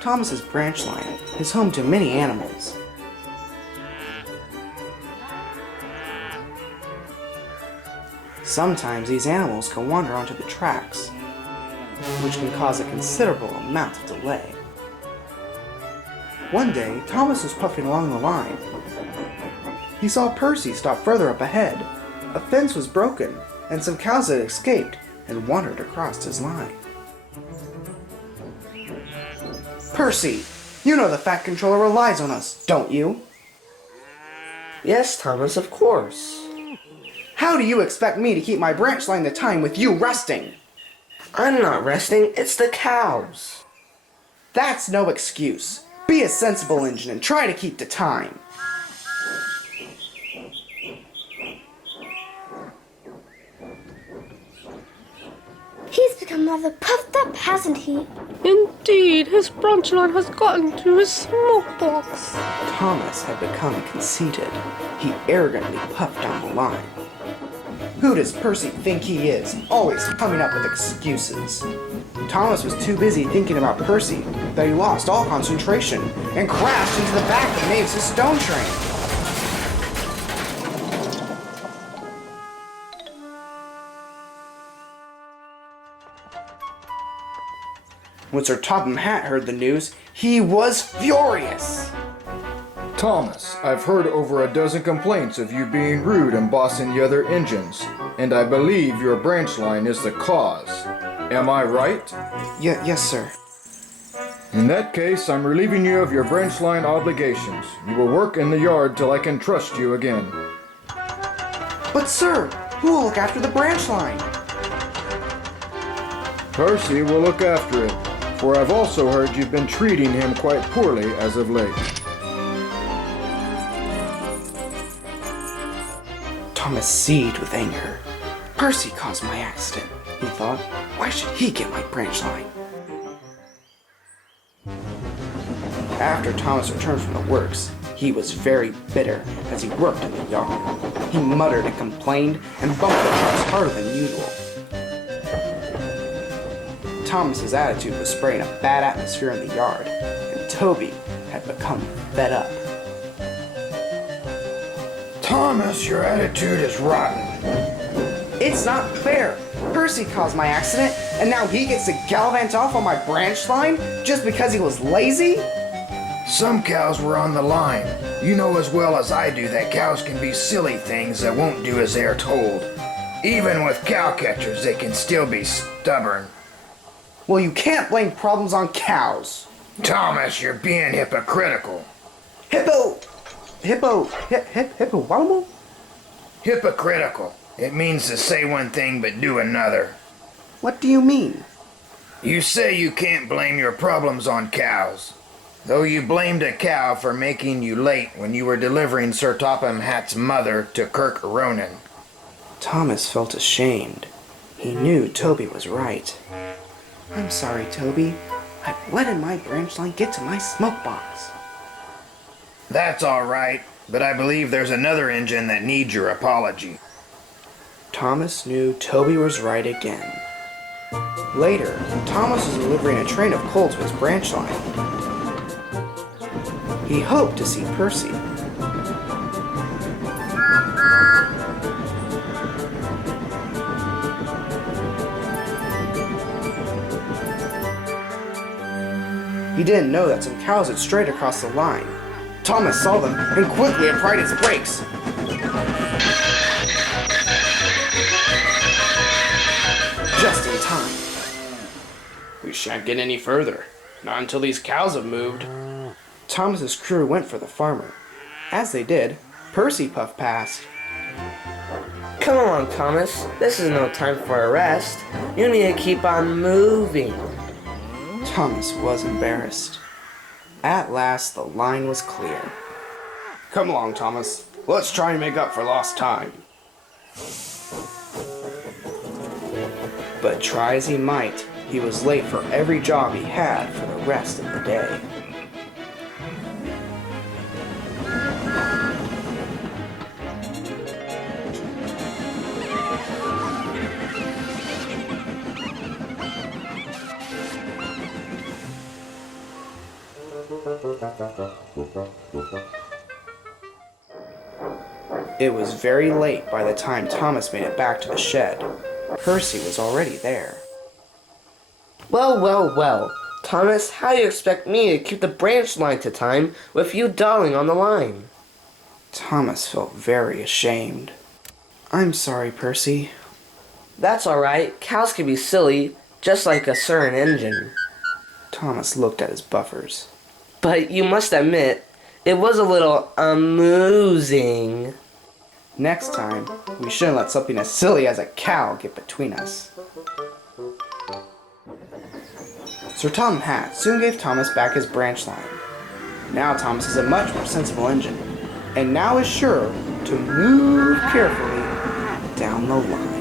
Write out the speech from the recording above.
Thomas's branch line is home to many animals. Sometimes these animals can wander onto the tracks, which can cause a considerable amount of delay. One day, Thomas was puffing along the line. He saw Percy stop further up ahead. A fence was broken, and some cows had escaped and wandered across his line. Percy, you know the Fat Controller relies on us, don't you? Yes, Thomas, of course. How do you expect me to keep my branch line to time with you resting? I'm not resting, it's the cows. That's no excuse. Be a sensible engine and try to keep to time. He's become rather puffed up, hasn't he? Indeed, his branch line has gotten to his smokebox. Thomas had become conceited. He arrogantly puffed down the line. Who does Percy think he is, always coming up with excuses? Thomas was too busy thinking about Percy that he lost all concentration and crashed into the back of Mavis' stone train. When Sir Topham Hatt heard the news, he was furious. Thomas, I've heard over a dozen complaints of you being rude and bossing the other engines, and I believe your branch line is the cause. Am I right? Yes, sir. In that case, I'm relieving you of your branch line obligations. You will work in the yard till I can trust you again. But sir, who will look after the branch line? Percy will look after it, for I've also heard you've been treating him quite poorly as of late. Thomas seethed with anger. Percy caused my accident, he thought. Why should he get my branch line? After Thomas returned from the works, he was very bitter as he worked in the yard. He muttered and complained and bumped the trucks harder than usual. Thomas's attitude was spreading a bad atmosphere in the yard, and Toby had become fed up. Thomas, your attitude is rotten. It's not fair. Percy caused my accident, and now he gets to gallivant off on my branch line just because he was lazy? Some cows were on the line. You know as well as I do that cows can be silly things that won't do as they're told. Even with cow catchers, they can still be stubborn. Well, you can't blame problems on cows. Thomas, you're being hypocritical. Hippo-wobble? Hypocritical. It means to say one thing but do another. What do you mean? You say you can't blame your problems on cows. Though you blamed a cow for making you late when you were delivering Sir Topham Hatt's mother to Kirk Ronan. Thomas felt ashamed. He knew Toby was right. I'm sorry, Toby. I've letting my branch line get to my smoke box. That's all right, but I believe there's another engine that needs your apology. Thomas knew Toby was right again. Later, Thomas was delivering a train of coal to his branch line. He hoped to see Percy. He didn't know that some cows had strayed across the line. Thomas saw them and quickly applied his brakes. Just in time. We shan't get any further. Not until these cows have moved. Thomas's crew went for the farmer. As they did, Percy puffed past. Come along, Thomas. This is no time for a rest. You need to keep on moving. Thomas was embarrassed. At last, the line was clear. Come along, Thomas. Let's try and make up for lost time. But try as he might, he was late for every job he had for the rest of the day. It was very late by the time Thomas made it back to the shed. Percy was already there. Well, well, well. Thomas, how do you expect me to keep the branch line to time with you darling on the line? Thomas felt very ashamed. I'm sorry, Percy. That's alright. Cows can be silly, just like a certain engine. Thomas looked at his buffers. But you must admit, it was a little amusing. Next time, we shouldn't let something as silly as a cow get between us. Sir Tom Hat soon gave Thomas back his branch line. Now Thomas is a much more sensible engine, and now is sure to move carefully down the line.